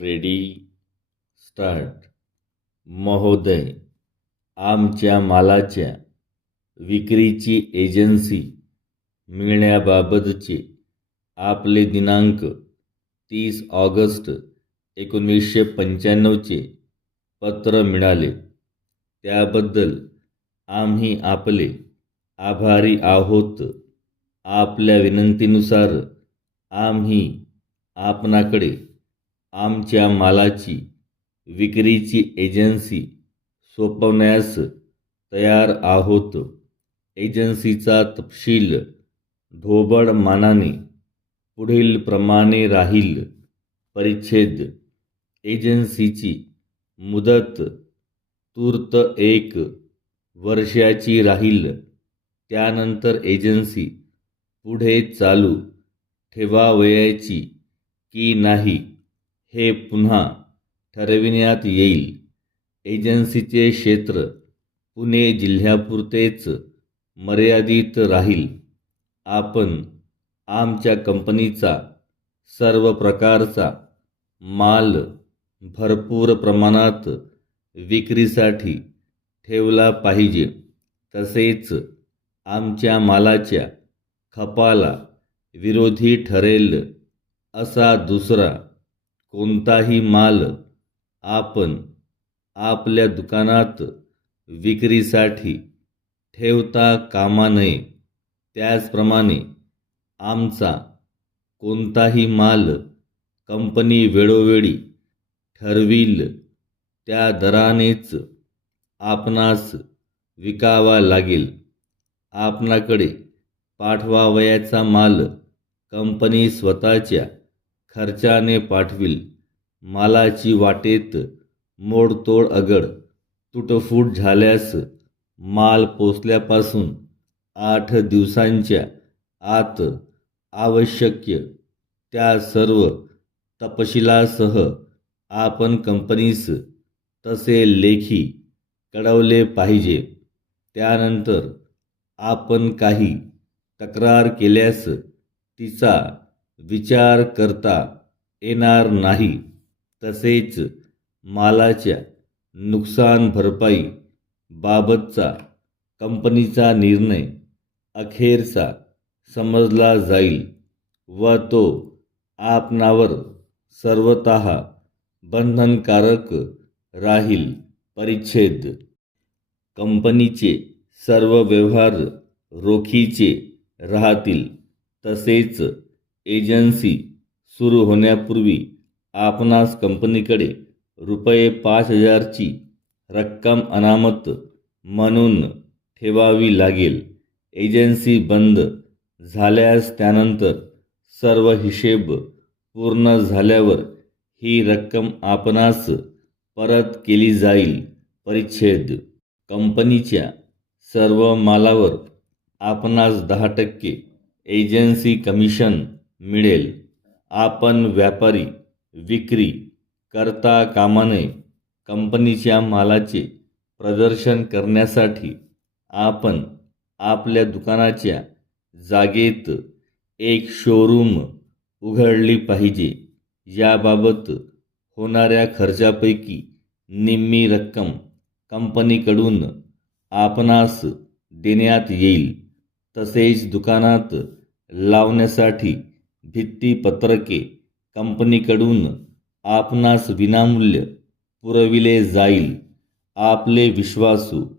Ready start. महोदय, आमच्या मालाच्या विक्रीची एजन्सी मिळण्याबाबतचे आपले दिनांक 30 ऑगस्ट 1995चे पत्र मिळाले. त्याबद्दल आम्ही आपले आभारी आहोत. आपल्या विनंतीनुसार आम्ही आपणाकडे आमच्या मालाची विक्रीची एजन्सी सोपवण्यास तयार आहोत. एजन्सीचा तपशील ढोबळ मानाने पुढील प्रमाणे राहील. परिच्छेद. एजन्सीची मुदत तूर्त 1 वर्षाची राहील. त्यानंतर एजन्सी पुढे चालू ठेवावयाची की नाही हे पुन्हा ठरविण्यात येईल. एजन्सीचे क्षेत्र पुणे जिल्ह्यापुरतेच मर्यादित राहील. आपण आमच्या कंपनीचा सर्व प्रकारचा माल भरपूर प्रमाणात विक्रीसाठी ठेवला पाहिजे. तसेच आमच्या मालाच्या खपाला विरोधी ठरेल असा दुसरा कोणताही माल आपण आपल्या दुकानात विक्रीसाठी ठेवता कामा नये. त्याचप्रमाणे आमचा कोणताही माल कंपनी वेळोवेळी ठरवील त्या दरानेच आपणास विकावा लागेल. आपणाकडे पाठवावयाचा माल कंपनी स्वतःच्या खर्चाने पाठवील. मालाची वाटेत मोडतोड अगड तुटफूट झाल्यास माल पोचल्यापासून 8 दिवसांच्या आत आवश्यक त्या सर्व तपशिलासह आपण कंपनीस तसे लेखी कळवले पाहिजे. त्यानंतर आपण काही तक्रार केल्यास तिचा विचार करता येणार नाही. तसेच मालाच्या नुकसान भरपाई बाबतचा कंपनीचा निर्णय अखेरचा समजला जाईल व तो आपणावर सर्वतः बंधनकारक राहील. परिच्छेद. कंपनीचे सर्व व्यवहार रोखीचे राहतील. तसेच एजन्सी सुरू होण्यापूर्वी आपणास कंपनीकडे ₹5,000 ची रक्कम अनामत म्हणून ठेवावी लागेल. एजन्सी बंद झाल्यास त्यानंतर सर्व हिशेब पूर्ण झाल्यावर ही रक्कम आपणास परत केली जाईल. परिच्छेद. कंपनीच्या सर्व मालावर आपणास 10% एजन्सी कमिशन मिळेल. आपण व्यापारी विक्री करता कामा नये. कंपनीच्या मालाचे प्रदर्शन करण्यासाठी आपण आपल्या दुकानाच्या जागेत एक शोरूम उघडली पाहिजे. याबाबत होणाऱ्या खर्चापैकी निम्मी रक्कम कंपनीकडून आपणास देण्यात येईल. तसेच दुकानात लावण्यासाठी भित्तिपत्रके कंपनीकडून आपणास विनामूल्य पुरविले जाईल. आपले विश्वासू